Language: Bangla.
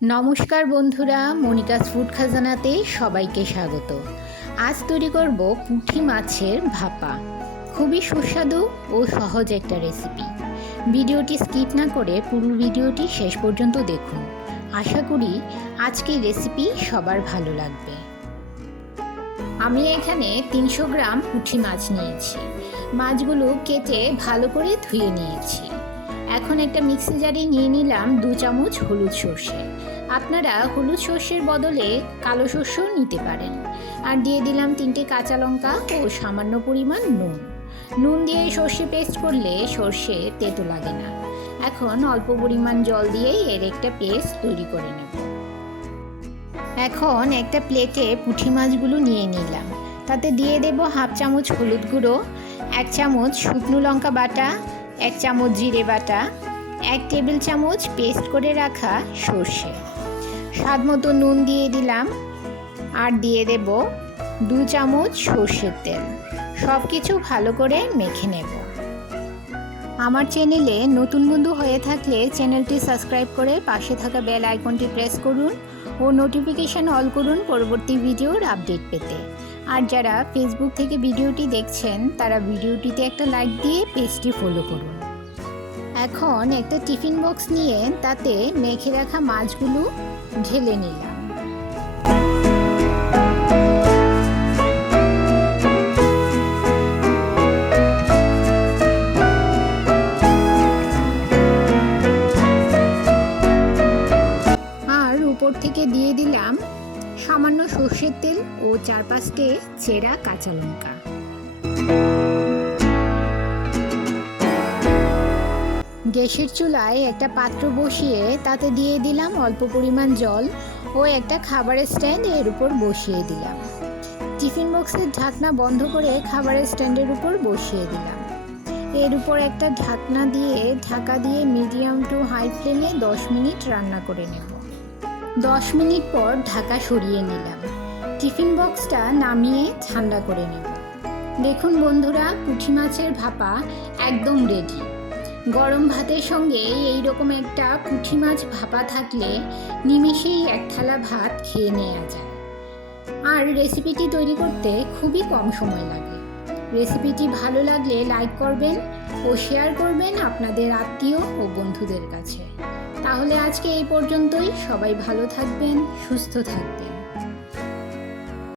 নমস্কার বন্ধুরা, মনিকাস ফুড খাজানাতে সবাইকে স্বাগত। আজ তৈরি করব পুঁটি মাছের ভাপা। খুবই সুস্বাদু ও সহজ একটা রেসিপি। ভিডিওটি স্কিপ না করে পুরো ভিডিওটি শেষ পর্যন্ত দেখুন। আশা করি আজকের রেসিপি সবার ভালো লাগবে। আমি এখানে 300 গ্রাম পুঁটি মাছ নিয়েছি। মাছগুলো কেটে ভালো করে ধুয়ে নিয়েছি। এখন একটা মিক্সি জারে নিয়ে নিলাম 2 চামচ হলুদ সর্ষে। আপনারা হলুদ সর্ষের বদলে কালো সর্ষেও নিতে পারেন। আর দিয়ে দিলাম 3টে কাঁচা লঙ্কা ও সামান্য পরিমাণ নুন দিয়ে সর্ষে পেস্ট করলে সর্ষে তেতো লাগে না। এখন অল্প পরিমাণ জল দিয়েই এর একটা পেস্ট তৈরি করে নেব। এখন একটা প্লেটে পুঁটি মাছগুলো নিয়ে নিলাম। তাতে দিয়ে দেব হাফ চামচ হলুদ গুঁড়ো, 1 চামচ শুকনো লঙ্কা বাটা, 1 চামচ জিরে বাটা, 1 টেবিল চামচ পেস্ট করে রাখা সর্ষে, স্বাদ মতো নুন দিয়ে দিলাম। আর দিয়ে দেব 2 চামচ সর্ষের তেল। সব কিছু ভালো করে মেখে নেব। আমার চ্যানেলে নতুন বন্ধু হয়ে থাকলে চ্যানেলটি সাবস্ক্রাইব করে পাশে থাকা বেল আইকনটি প্রেস করুন ও নোটিফিকেশান অল করুন পরবর্তী ভিডিওর আপডেট পেতে। আর যারা ফেসবুক থেকে ভিডিওটি দেখছেন তারা ভিডিওটিতে একটা লাইক দিয়ে পেজটি ফলো করুন। এখন একটা টিফিন বক্স নিয়ে তাতে মেখে রাখা মাছগুলো ঢেলে নিলাম। আর উপর থেকে দিয়ে দিলাম সামান্য সর্ষের তেল ও 4-5টে চেরা কাঁচা লঙ্কা। গ্যাসের চুলায় একটা পাত্র বসিয়ে তাতে দিয়ে দিলাম অল্প পরিমাণ জল ও একটা খাবারের স্ট্যান্ড এর উপর বসিয়ে দিলাম। টিফিন বক্সের ঢাকনা বন্ধ করে খাবারের স্ট্যান্ডের উপর বসিয়ে দিলাম। এর উপর একটা ঢাকনা দিয়ে ঢাকা দিয়ে মিডিয়াম টু হাই ফ্লেমে 10 মিনিট রান্না করে নেব। 10 মিনিট পর ঢাকা সরিয়ে নিলাম। টিফিন বক্সটা নামিয়ে ঠান্ডা করে নেব। দেখুন বন্ধুরা, পুঁটি মাছের ভাপা একদম রেডি। গরম ভাতের সঙ্গে এই রকম একটা পুঁটি মাছ ভাপা থাকলে নিমেষেই 1 থালা ভাত খেয়ে নেওয়া যায়। আর রেসিপিটি তৈরি করতে খুবই কম সময় লাগে। রেসিপিটি ভালো লাগলে লাইক করবেন ও শেয়ার করবেন আপনাদের আত্মীয় ও বন্ধুদের কাছে। তাহলে আজকে এই পর্যন্তই। সবাই ভালো থাকবেন, সুস্থ থাকবেন।